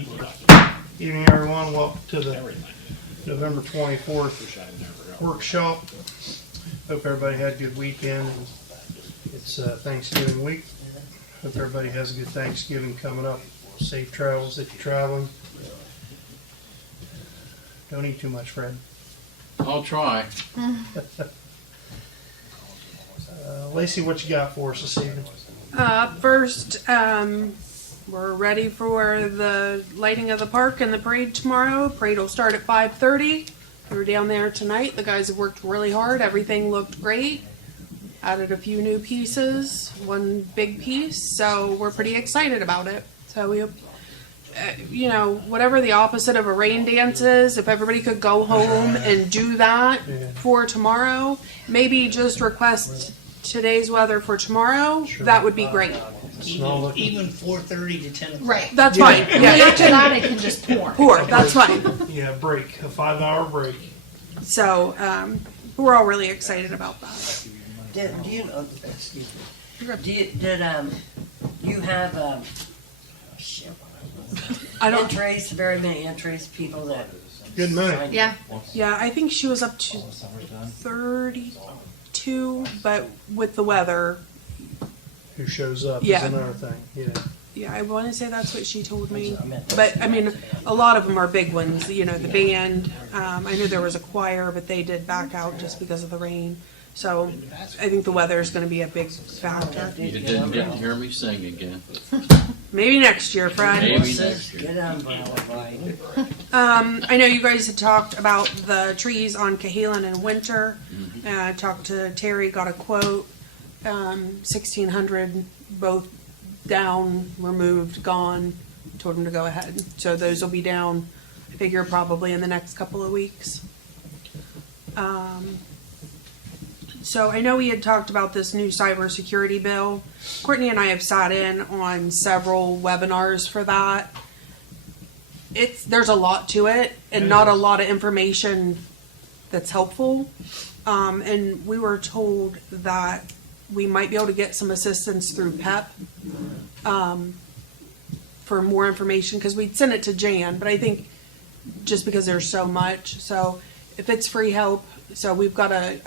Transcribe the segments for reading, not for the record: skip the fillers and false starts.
Evening, everyone. Welcome to the November 24th workshop. Hope everybody had a good weekend. It's Thanksgiving week. Hope everybody has a good Thanksgiving coming up. Safe travels if you're traveling. Don't eat too much, Fred. I'll try. Lacey, what you got for us this evening? First, we're ready for the lighting of the park and the parade tomorrow. Parade will start at 5:30. We were down there tonight. The guys have worked really hard. Everything looked great. Added a few new pieces, one big piece. So we're pretty excited about it. So we hope, whatever the opposite of a rain dance is, if everybody could go home and do that for tomorrow, maybe just request today's weather for tomorroh, that would be great. Even 4:30 to 10 o'clock. Right, that's fine. Yeah, it After that, it can just pour. pour. That's fine. Yeah, break. A 5-hour break. So we're all really excited about that. Did you have I don't. entries? Very many entries. People that Good money. Yeah. Yeah, I think she was up to 32, but with the weather, Who shows up Yeah. is another thing. Yeah. yeah, I want to say that's what she told me. But I mean, a lot of them are big ones. The band. I know there was a choir, but they did back out just because of the rain. So I think the weather is going to be a big factor. You didn't get to hear me sing again. Maybe next year, Fred. Maybe next year. get umbrella right. I know you guys had talked about the trees on Cahalan in winter. I talked to Terry, got a quote, 1,600, both down, removed, gone. Told him to go ahead. So those will be down, I figure, probably in the next couple of weeks. So I know we had talked about this new cybersecurity bill. Courtney and I have sat in on several webinars for that. There's a lot to it and not a lot of information that's helpful. And we were told that we might be able to get some assistance through PEP for more information, because we'd sent it to Jan, but I think just because there's so much. So if it's free help, so we've got to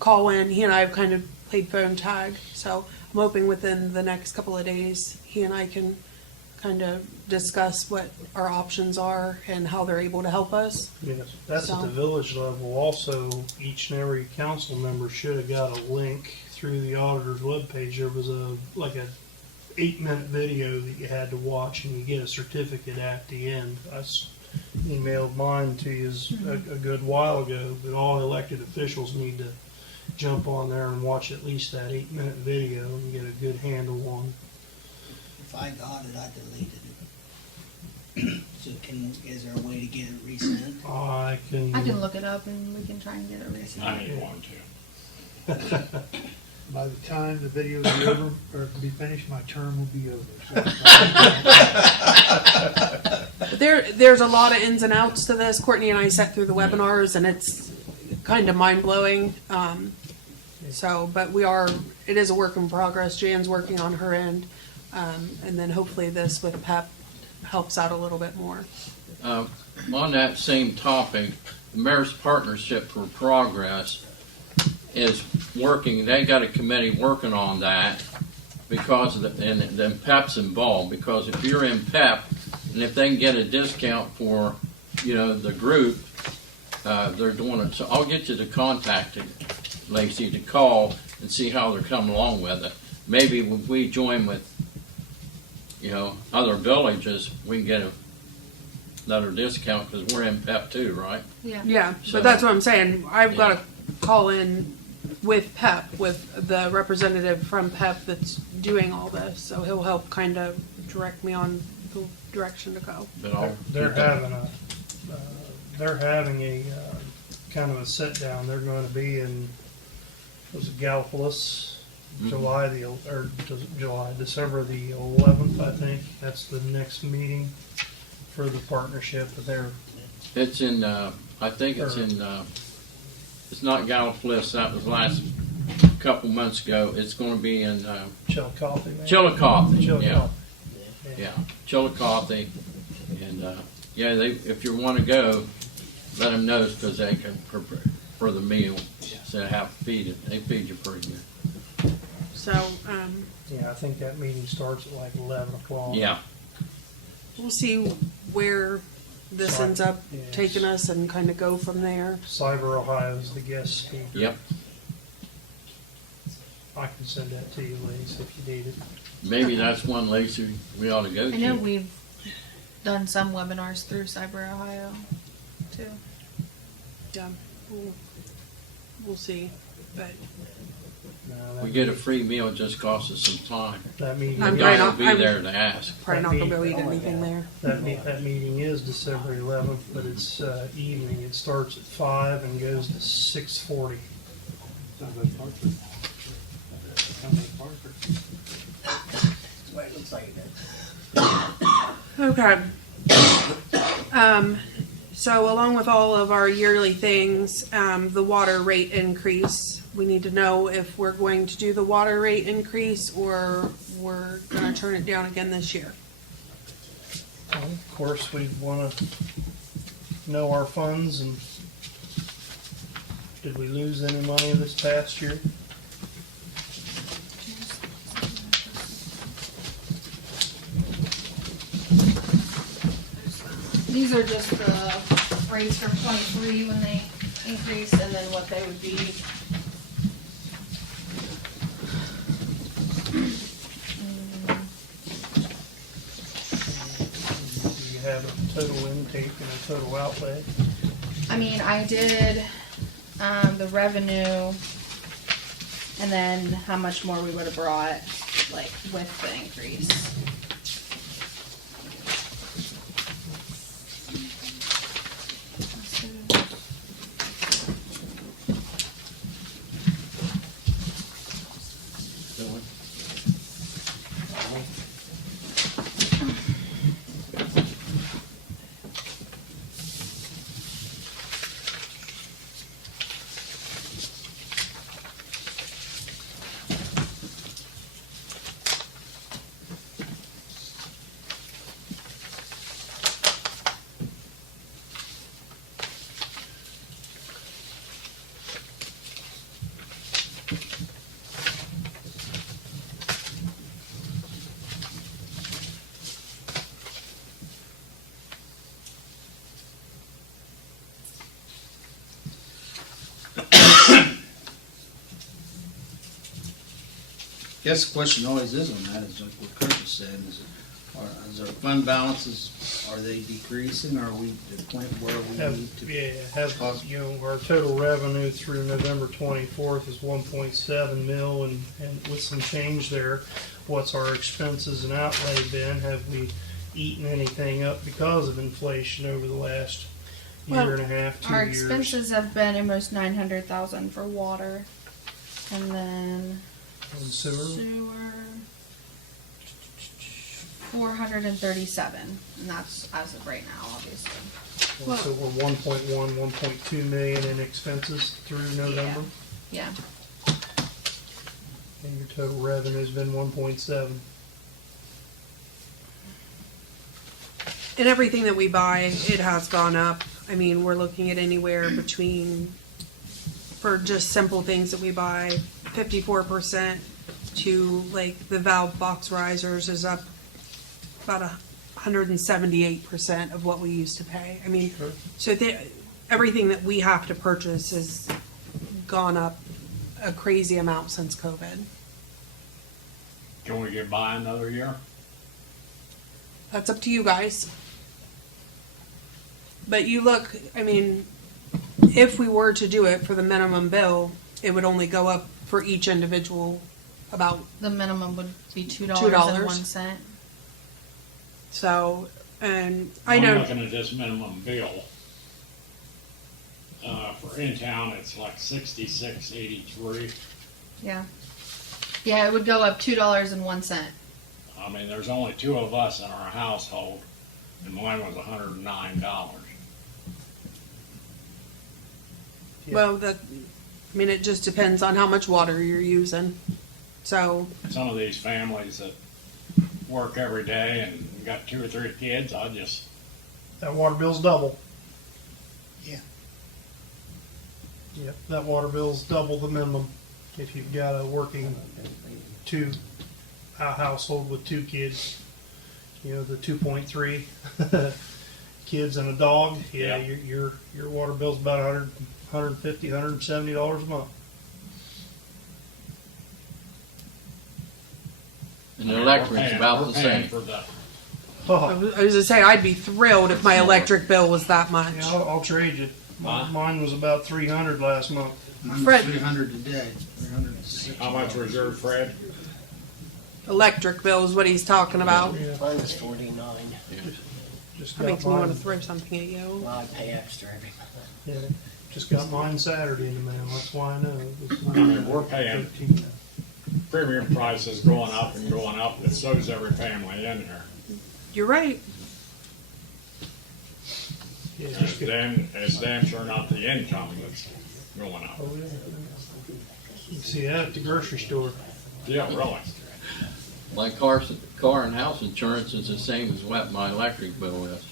call in. He and I have kind of played phone tag. So I'm hoping within the next couple of days, he and I can kind of discuss what our options are and how they're able to help us. Yes, that's at the village level. Also, each and every council member should have got a link through the auditor's webpage. There was a 8-minute video that you had to watch, and you get a certificate at the end. I emailed mine to you a good while ago, but all elected officials need to jump on there and watch at least that 8-minute video and get a good handle on. If I got it, I deleted it. So is there a way to get it resent? I can look it up and we can try and get it resent. I didn't want to. By the time the video is over or be finished, my term will be over. But there's a lot of ins and outs to this. Courtney and I sat through the webinars, and it's kind of mind-blowing. But it is a work in progress. Jan's working on her end. And then hopefully this with PEP helps out a little bit more. On that same topic, the Mayor's Partnership for Progress is working. They got a committee working on that because and then PEP's involved, because if you're in PEP and if they can get a discount for the group, they're doing it. So I'll get you to contact Lacey to call and see how they're coming along with it. Maybe if we join with other villages, we can get another discount because we're in PEP too, right? Yeah. Yeah, So- but that's what I'm saying. I've got to call in with PEP, with the representative from PEP that's doing all this, so he'll help kind of direct me on the direction to go. But They're having a kind of a sit down. They're going to be in Gallipolis, December the 11th, I think. That's the next meeting for the partnership. But it's in. I think it's in. It's not Gallipolis. That was last couple months ago. It's going to be in Chillicothe, man. Chillicothe. Chillicothe. Yeah. Yeah. Yeah, Chillicothe, and, yeah, if you wanna go, let them know, cause they can prepare for the meal, so they feed you pretty good. So, Yeah, I think that meeting starts at like 11 o'clock. Yeah, we'll see where this ends up Yes. taking us and kind of go from there. Cyber Ohio is the guest speaker. yep, I can send that to you, Lisa, if you need it. maybe that's one, Lacey, we ought to go I know to. we've done some webinars through Cyber Ohio too. Yeah, we'll see. But No, that We get a meeting- free meal, it just costs us some time. That meeting. I'm The trying guy not- will be I'm- there to ask. probably not gonna be able to eat anything there. That meeting is December 11th, but it's evening. It starts at 5 and goes to 6:40. Sounds like Parker. Sounds like Parker. That's what it looks like. That Okay. So along with all of our yearly things, the water rate increase, we need to know if we're going to do the water rate increase or we're gonna turn it down again this year. Well, of course, we want to know our funds, and did we lose any money this past year? These are just the rates from 23 when they increase, and then what they would be. Do you have a total intake and a total outlay? I mean, I did the revenue, and then how much more we would have brought, like with the increase. Guess the question always is on that, is like what Kurt was saying, is our fund balances, are they decreasing, or are we at the point where we need to? You know, our total revenue through November 24th is 1.7 mil, and with some change there, what's our expenses and outlay been? Have we eaten anything up because of inflation over the last year and a half, 2 Our years? expenses have been almost 900,000 for water, and then And sewer? sewer 437, and that's as of right now, obviously. And so we're 1.1, 1.2 million in expenses through November, Yeah. and your total revenue's been 1.7. And everything that we buy, it has gone up. I mean, we're looking at anywhere between, for just simple things that we buy, 54% to like the valve box risers is up about 178% of what we used to pay. I mean, Sure. so everything that we have to purchase has gone up a crazy amount since COVID. Can we get by another year? That's up to you guys. But you look, I mean, if we were to do it for the minimum bill, it would only go up for each individual about, The minimum would be $2.01. $2. So, and I I'm know, looking at this minimum bill. For in town, it's like 66.83. Yeah. Yeah, it would go up $2.01. I mean, there's only two of us in our household, and mine was $109. well, I mean, it just depends on how much water you're using. So, Some of these families that work every day and got 2 or 3 kids, I just, That water bill's double. Yeah. Yep, that water bill's double the minimum if you've got a working a household with 2 kids. You know, the 2.3 kids and a dog. Yeah, Yeah. your water bill's about $150, $170 a month. And the electric's about we're the paying same. for the, I Oh, was gonna say, I'd be thrilled if my electric bill was that much. yeah, I'll trade you. Huh? Mine was about $300 last month. Mine's Fred. 300 today, 360. how much reserve, Fred? Electric bill is what he's talking about. Yeah, Mine was 49. just That got makes me want mine. to throw something at you. Well, I pay extra every month. Yeah, just got mine Saturday in the mail. That's why I know. I mean, we're paying premium prices going up and going up, and so's every family in here. You're right. Yeah, And just got- it's damn sure not the income that's going up. Oh, yeah. You can see that at the grocery store. Yeah, really. My car and house insurance is the same as what my electric bill is.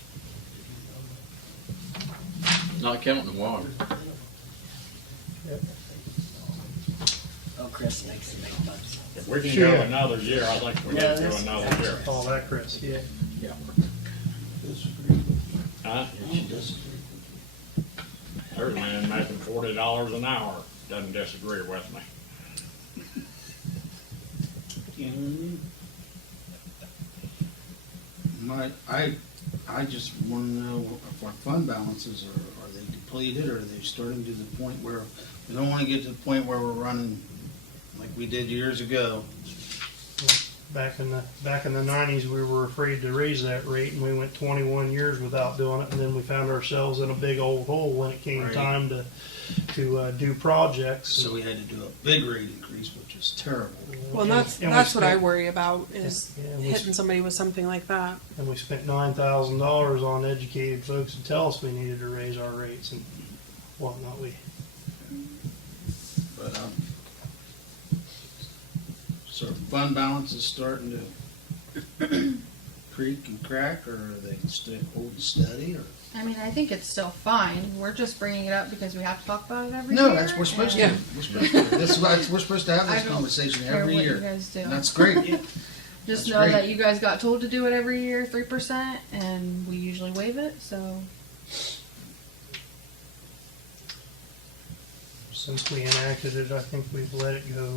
Not counting the water. Oh, Chris makes the big bucks. If we can Sure. go another year, I think we Yeah, can go that's- another year. All that, Chris. Yeah. Huh? There's a man making $40 an hour, doesn't disagree with me. I just want to know if our fund balances are they depleted, or are they starting to the point where we don't want to get to the point where we're running like we did years ago. Back in the 90s, we were afraid to raise that rate, and we went 21 years without doing it, and then we found ourselves in a big old hole when it came Right. time to do projects. So we had to do a big rate increase, which is terrible. Well, that's And we what I spent- worry about is Yeah, we hitting somebody with something like that. And we spent $9,000 on educated folks to tell us we needed to raise our rates and whatnot. But so fund balance is starting to creak and crack, or are they still holding steady? Or I mean, I think it's still fine. We're just bringing it up because we have to talk about it every no, year. that's we're supposed Yeah. to. We're supposed to. This is why we're supposed to have I this don't conversation care every what year. you guys do. And that's great. Just That's know great. that you guys got told to do it every year, 3%, and we usually waive it. So Since we enacted it, I think we've let it go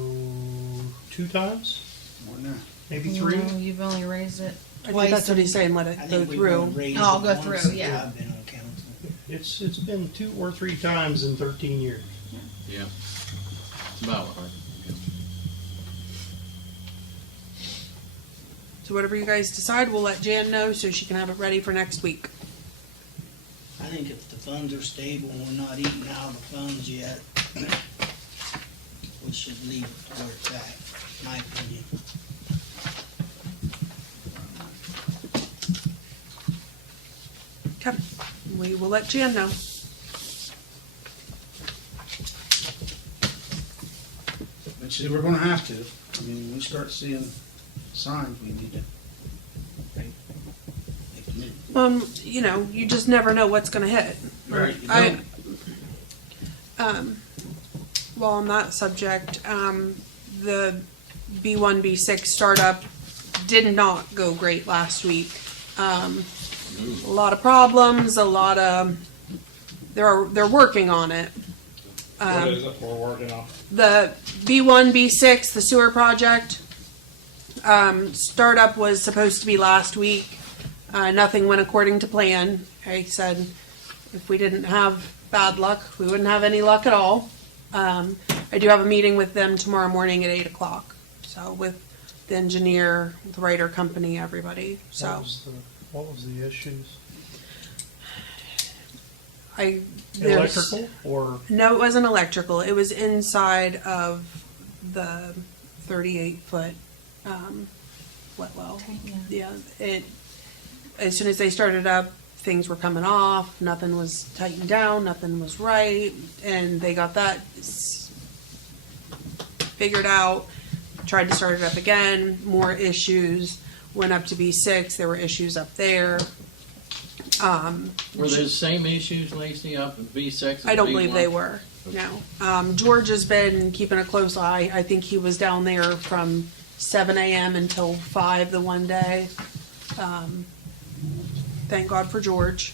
2 times, More than that. maybe 3. No, you've only raised it. I think that's what he's saying. Let I it go think we've only through. raised Oh, I'll it go once through, since yeah. I've been on council. It's been 2 or 3 times in 13 years. Yeah. It's about right. So whatever you guys decide, we'll let Jan know so she can have it ready for next week. I think if the funds are stable and we're not eating out of the funds yet, we should leave it where it's at, my opinion. Okay. We will let Jan know. And see, we're going to have to. I mean, when we start seeing signs, we need to make a move. You know, you just never know what's going to hit. Right, you I, don't. well, on that subject, the B1, B6 startup did not go great last week. A lot of problems, they're working on it. What is it we're working on? The B1, B6, the sewer project, startup was supposed to be last week. Nothing went according to plan. I said if we didn't have bad luck, we wouldn't have any luck at all. I do have a meeting with them tomorrow morning at 8 o'clock. So with the engineer, the writer company, everybody. So What was the issues? there's- Electrical or No, it wasn't electrical. It was inside of the 38-foot wet well. Yeah. As soon as they started up, things were coming off. Nothing was tightened down. Nothing was right, and they got that figured out. Tried to start it up again. More issues. went up to B6. There were issues up there. Were those same issues, Lacey, up in B6? I don't believe they were. No. George has been keeping a close eye. I think he was down there from 7 a.m. until 5 the one day. Thank God for George.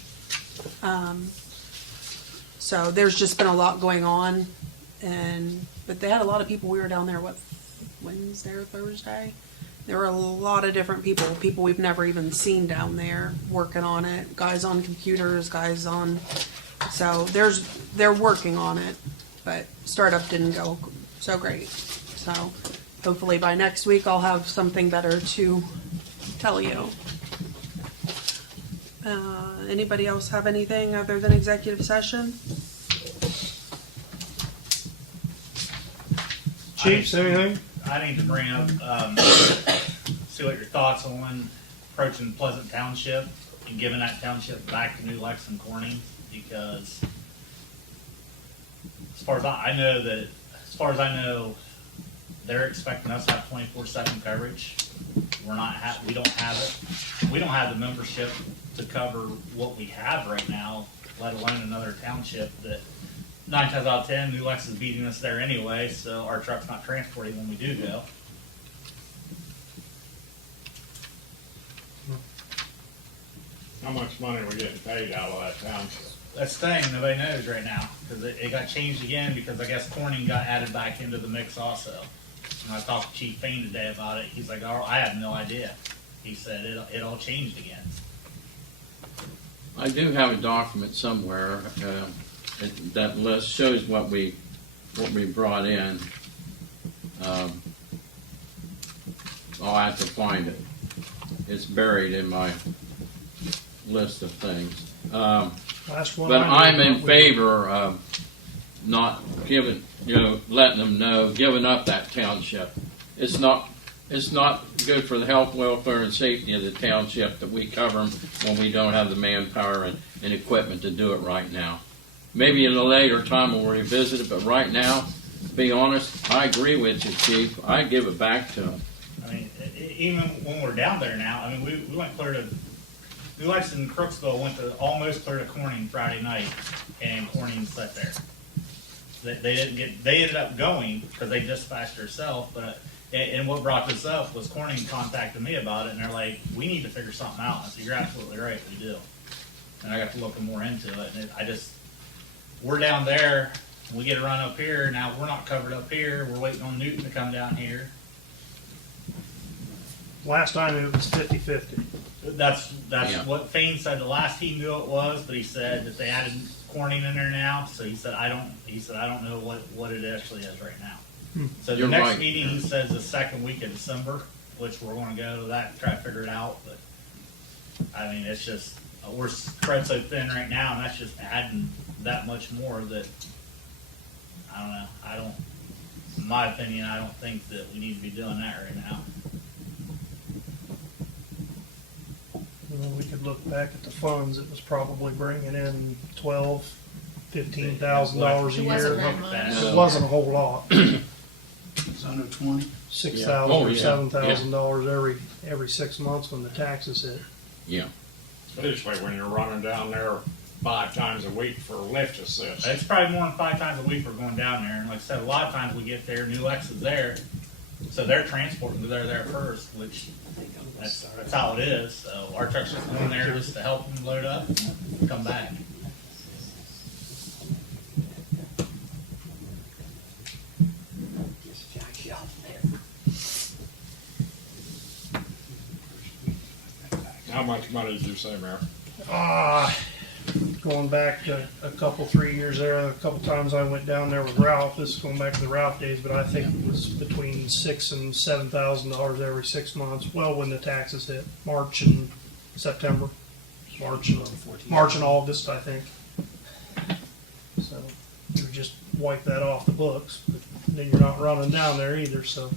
So there's just been a lot going on, but they had a lot of people. We were down there, Wednesday or Thursday? There were a lot of different people we've never even seen down there working on it. Guys on computers, guys on. So they're working on it, but startup didn't go so great. So hopefully by next week I'll have something better to tell you. Anybody else have anything other than executive session? Chiefs, anything? I need to bring up, see what your thoughts on approaching Pleasant Township and giving that township back to New Lex and Corning, because as far as I know, they're expecting us to have 24/7 coverage. We don't have it. We don't have the membership to cover what we have right now, let alone another township that 9 times out of 10, New Lex is beating us there anyway, so our truck's not transporting when we do go. How much money are we getting paid out of that township? That's the thing, nobody knows right now, because it got changed again, because I guess Corning got added back into the mix also. And I talked to Chief Fain today about it. He's like, oh, I have no idea. He said it all changed again. I do have a document somewhere, that list shows what we brought in. I'll have to find it. It's buried in my list of things. Last one. But I I'm knew in about favor of not giving, letting them know, giving up that township. It's not good for the health, welfare, and safety of the township that we cover them when we don't have the manpower and equipment to do it right now. Maybe in a later time we'll revisit it, but right now, to be honest, I agree with you, Chief. I give it back to them. I mean, even when we're down there now, I mean, we went clear to, New Lex and Crooksville went to almost clear to Corning Friday night, and Corning sat there. They ended up going because they dispatched herself, but. And what brought this up was Corning contacted me about it, and they're like, we need to figure something out. I said, you're absolutely right, we do. And I got to look more into it, and we're down there, we get a run up here, now we're not covered up here, we're waiting on Newton to come down here. Last I knew it was 50-50. That's Yeah. what Fain said the last he knew it was, but he said that they added Corning in there now, so he said, I don't know what it actually is right now. So the You're next right. meeting, he says the second week of December, which we're going to go to that and try to figure it out. But I mean, it's just we're spread so thin right now, and that's just adding that much more. That I don't. In my opinion, I don't think that we need to be doing that right now. We could look back at the funds. It was probably bringing in $15,000 a It wasn't year. very much. It wasn't a whole lot. It's under 20. $6,000 Oh, or yeah. $7,000 every 6 months when the taxes hit. Yeah. Especially when you're running down there 5 times a week for lift assist. It's probably more than 5 times a week we're going down there. And like I said, a lot of times we get there, New Lex is there, so they're transporting. They're there first, which that's how it is. So our truck's just going there just to help them load up and come back. How much money did you say, Mayor? Going back to a couple, 3 years there, a couple times I went down there with Ralph. This is going back to the Ralph days, but I think it was between $6,000 and $7,000 every 6 months. Well, when the taxes hit, March and September, March and August, I think. So you would just wipe that off the books, but then you're not running down there either. So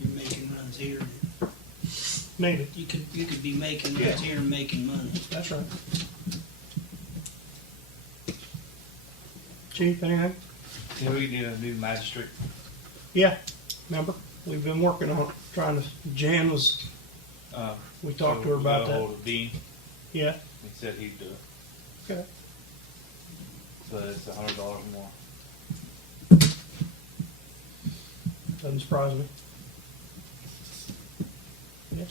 You're making runs here. maybe You could be making runs here and making money. that's right. Chief, anything? Yeah, we need a new magistrate. Yeah, remember? We've been working on it, trying to, Jan was We talked to her about got a that. hold of Dean. Yeah. He said he'd do it. Okay. But it's $100 more. Doesn't surprise me.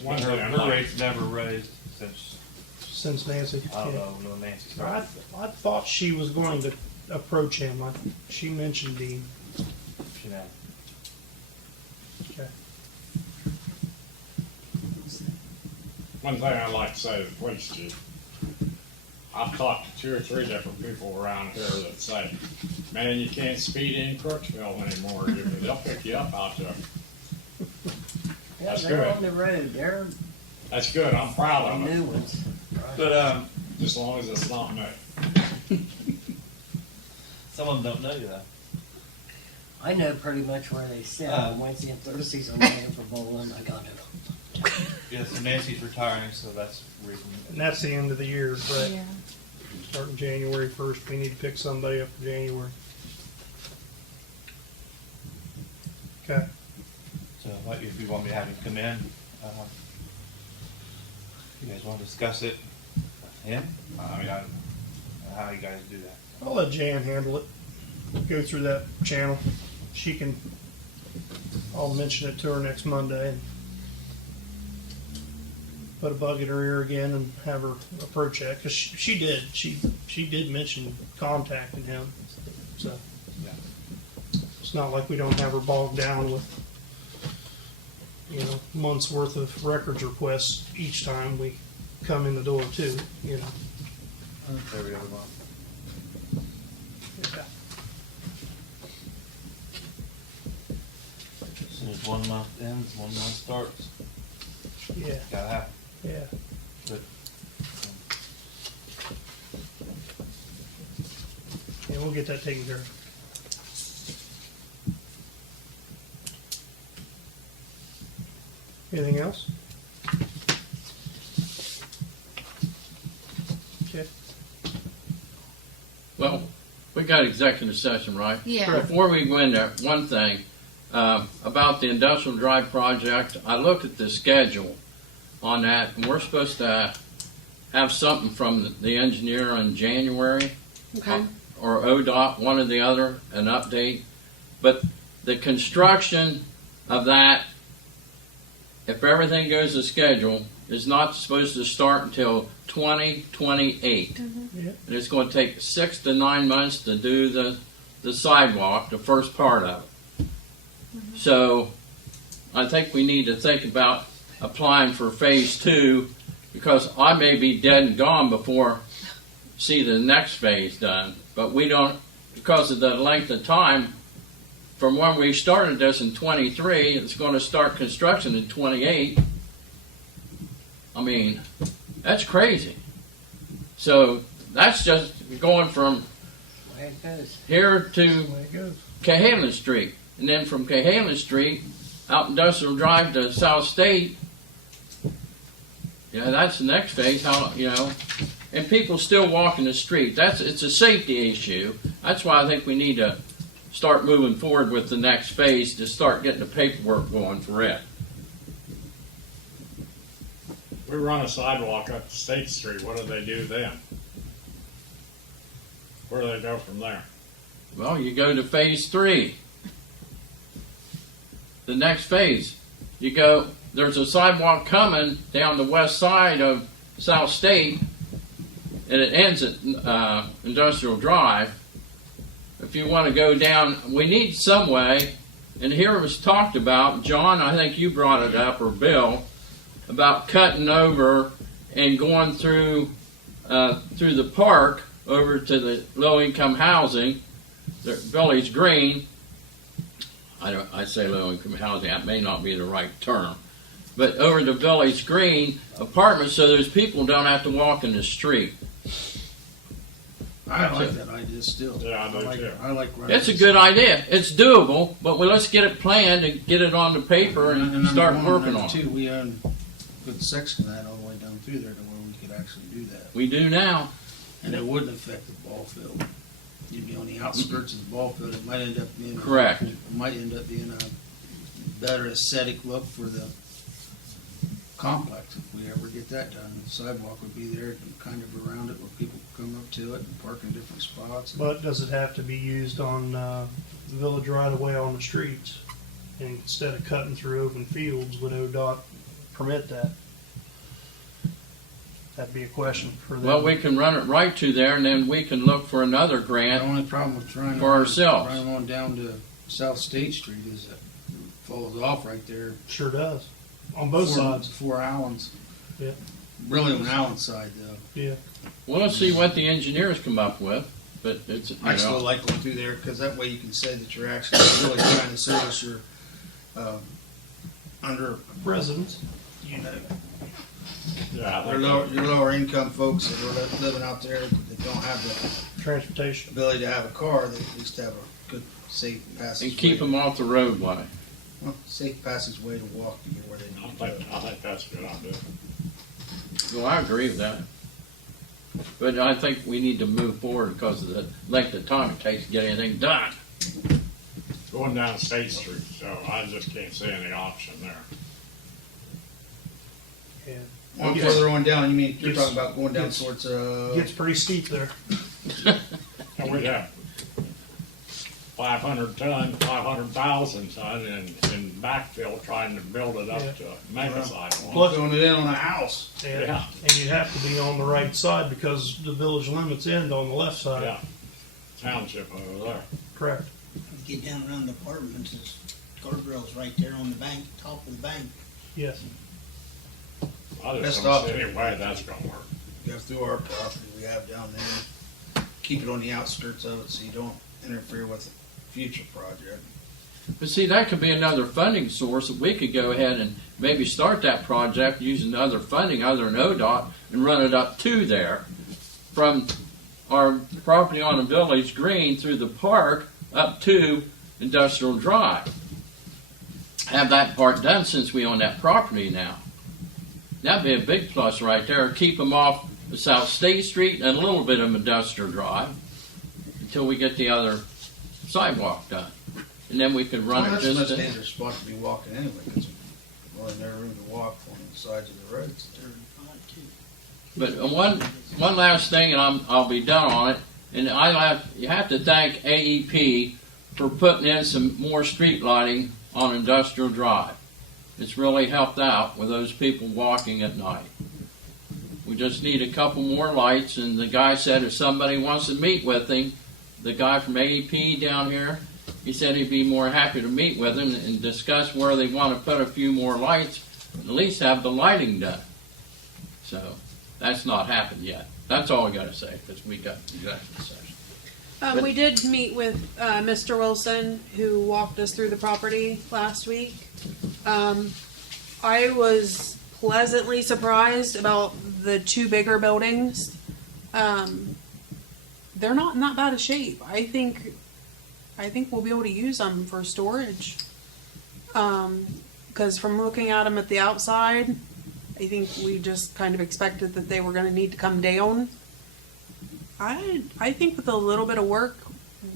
One Her, thing I'd her like- rate's never raised since, Nancy. I don't Yeah. know, when Nancy I, started. I thought she was going to approach him. She mentioned Dean. She now. Okay. One thing I'd like to say to the police chief, I've talked to 2 or 3 different people around here that say, man, you can't speed in Crooksville anymore. They'll pick you up out there. Yeah, That's they're good. on the road, they're That's good, I'm proud the of it, new ones. But as long as it's not me. some of them don't know you though. I know pretty much where they sit on Wednesday and Thursdays I'm in for bowling, I got it. Yeah, so Nancy's retiring, so that's the reason. And that's the end of the year, right? Yeah. Starting January 1st, we need to pick somebody up for January. Okay. So like, if you want me to have him come in, you guys want to discuss it with him? I mean, how you guys do that? I'll let Jan handle it. Go through that channel. She can, I'll mention it to her next Monday and put a bug in her ear again and have her approach that, because she did mention contacting him. So Yeah. it's not like we don't have her bogged down with, months worth of records requests each time we come in the door too, Every other month. Yeah. As soon as 1 month ends, 1 month starts. Yeah, Gotta happen. yeah. But Yeah, we'll get that taken care of. Anything else? Okay. Well, we got executive session, right? Yeah. Before we go in there, one thing, about the industrial drive project, I looked at the schedule on that, and we're supposed to have something from the engineer in January, Okay. or ODOT, one or the other, an update. But the construction of that, if everything goes to schedule, is not supposed to start until 2028. Yeah. And it's going to take 6 to 9 months to do the sidewalk, the first part of it. So I think we need to think about applying for phase 2, because I may be dead and gone before see the next phase done. But we don't, because of the length of time from when we started this in 23, it's going to start construction in 28. I mean, that's crazy. So that's just going from Way it goes. here to That's the way it goes. Cahalan Street, and then from Cahalan Street out Industrial Drive to South State. Yeah, that's the next phase. And people still walking the street. It's a safety issue. That's why I think we need to start moving forward with the next phase to start getting the paperwork going for it. We run a sidewalk up State Street, what do they do then? Where do they go from there? Well, you go to phase 3. The next phase, there's a sidewalk coming down the west side of South State, and it ends at Industrial Drive. If you want to go down, we need some way, and here it was talked about, John, I think you brought it up, or Bill, about cutting over and going through the park over to the low-income housing, the Village Green. I say low-income housing, that may not be the right term, but over to Village Green apartments, so those people don't have to walk in the street. I like that idea still. Yeah, I do like too. I like running. It's a good idea. It's doable, but let's get it planned and get it on the paper and number start one, working number on it. two, we own a good section of that all the way down through there to where we could actually do that. We do now. And it wouldn't affect the ball field. You'd be on the outskirts of the ball field. It might end up being Correct. It might end up being a better aesthetic look for the complex. If we ever get that done, the sidewalk would be there kind of around it where people can come up to it and park in different spots. But does it have to be used on, the village right of way on the streets? And instead of cutting through open fields, would ODOT permit that? That'd be a question for them. Well, we can run it right to there, and then we can look for another The grant. only problem with trying For ourselves. Running on down to South State Street is that it falls off right there. Sure does, on both sides. Before Allen's. Yeah. Really on Allen's side though. Yeah. We'll see what the engineers come up with, but it's, you I still know, like going through there because that way you can say that you're actually really trying to service your, under, Residents. you know, Yeah, your lower income folks that are living out there that don't have the Transportation. ability to have a car, they at least have a good, safe passage. and keep them off the roadway. Well, safe passageway to walk to get where they I need to go. think that's a good idea. Well, I agree with that. But I think we need to move forward because of the length of time it takes to get anything done. Going down State Street, so I just can't see any option there. Yeah. One Yes. further on down, you mean, you're Yes. talking about going down Yes. towards, Gets pretty steep there. And we have 500,000 ton in backfill trying to build it up Yeah. to mega sidewalk. Plus- doing it in on a house. And, Yeah. and you have to be on the right side because the village limits end on the left side. Yeah, township over there. Correct. Get down around the apartments, it's guardrails right there on the bank, top of the bank. Yes. I Best just don't see option. any way that's gonna work. Go through our property we have down there. Keep it on the outskirts of it so you don't interfere with future project. But see, that could be another funding source that we could go ahead and maybe start that project using other funding other than ODOT and run it up to there from our property on the village green through the park up to Industrial Drive. Have that part done since we own that property now. That'd be a big plus right there. Keep them off the South State Street and a little bit of Industrial Drive until we get the other sidewalk done. And then we could run Well, it that's a much just. dangerous spot to be walking anyway, because well, there's no room to walk on the sides of the roads. But one last thing, and I'll be done on it. And you have to thank AEP for putting in some more street lighting on Industrial Drive. It's really helped out with those people walking at night. We just need a couple more lights, and the guy said if somebody wants to meet with him, the guy from AEP down here, he said he'd be more happy to meet with him and discuss where they want to put a few more lights, at least have the lighting done. So that's not happened yet. That's all I got to say because we got executive session. We did meet with Mr. Wilson, who walked us through the property last week. I was pleasantly surprised about the two bigger buildings. They're not in that bad a shape. I think we'll be able to use them for storage. Because from looking at them at the outside, I think we just kind of expected that they were going to need to come down. I think with a little bit of work,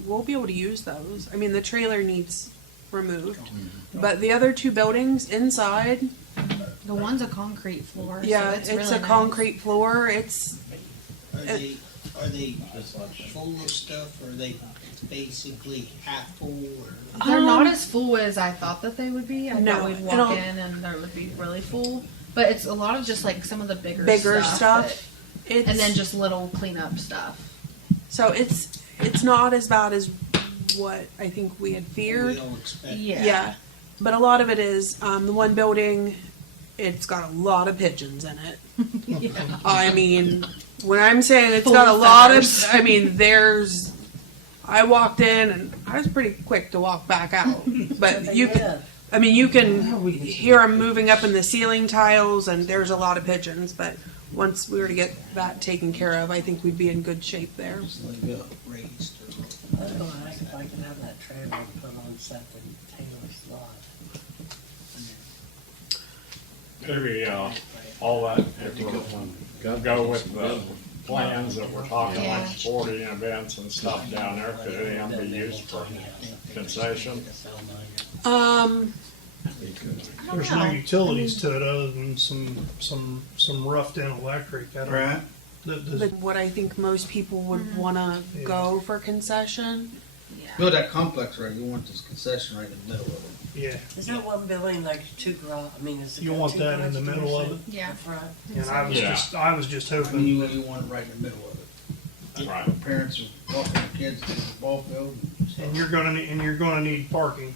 we'll be able to use those. I mean, the trailer needs removed, but the other two buildings inside, The one's a concrete floor. yeah, so it's really a nice. concrete floor. It's Are they full of stuff, or are they basically half full, or? They're not as full as I thought that they would be. I No, thought we'd walk it'll- in and they would be really full. But it's a lot of just like some of the bigger bigger stuff. stuff. It's, And then just little cleanup stuff. so it's not as bad as what I think we had feared. We all expect. Yeah. But a lot of it is the one building. It's got a lot of pigeons in it. Yeah. I mean, when I'm saying it's Full got a of lot feathers. of, I mean, there's. I walked in and I was pretty quick to walk back out, but you can. I mean, you can hear them moving up in the ceiling tiles, and there's a lot of pigeons. But once we were to get that taken care of, I think we'd be in good shape there. Just let it raised or. I was gonna ask if I could have that trailer put on something Taylor's lot. Maybe, all that, if we'll go with the plans that we're talking, like sporting events and stuff down there, could any of them be used for concession? There's no utilities to it other than some roughed in electric. I don't. Right. But what I think most people would wanna Yeah. go for concession. Build that complex right, you want this concession right in the middle of it. Yeah, Is there one building like two garage, I mean, is it? you got want two that in the garages middle of it, Yeah. in front? and I was Yeah. just I mean, hoping. you want it right in the middle of it. That's right. Parents are walking their kids to the ball field. And you're gonna need parking.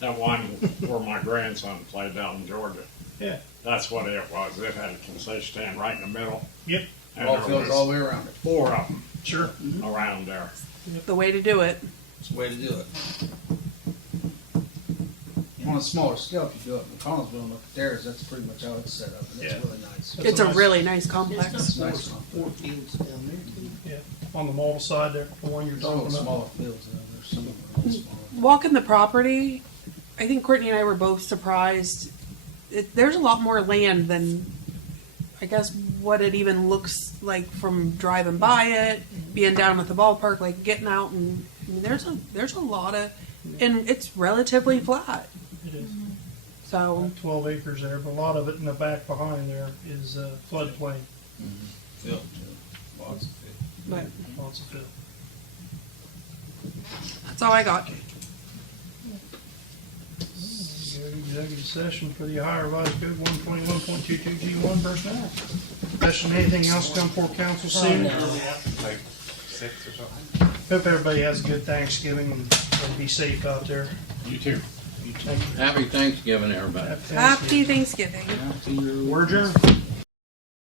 That one where my grandson played down in Georgia. Yeah. That's what it was. It had a concession stand right in the middle. Yep. And Ball there fields was all the way around it. 4 of them Sure. around there. The way to do it. It's the way to do it. On a smaller scale, if you do it in Collinsville and look at theirs, that's pretty much how it's set up, and Yeah. it's really nice. That's It's a a nice- really nice complex. It's nice. Four fields down there too. On the mall side there, the one you're Some talking of the about. smaller fields, there's some of them are really small. Walking the property, I think Courtney and I were both surprised. There's a lot more land than, I guess, what it even looks like from driving by it, being down at the ballpark, like getting out and, I mean, there's a lot of, and it's relatively flat. It is. So, About 12 acres there, but a lot of it in the back behind there is floodplain. Field, too. Lots of field. but Lots of fill. that's all I got. Executive session for the Ohio Revised Code 121.22G1 personnel. Session, anything else come before council soon? Like 6 or something. Hope everybody has a good Thanksgiving and be safe out there. You too. Thank you. Happy Thanksgiving, everybody. Happy Thanksgiving. We're adjourned.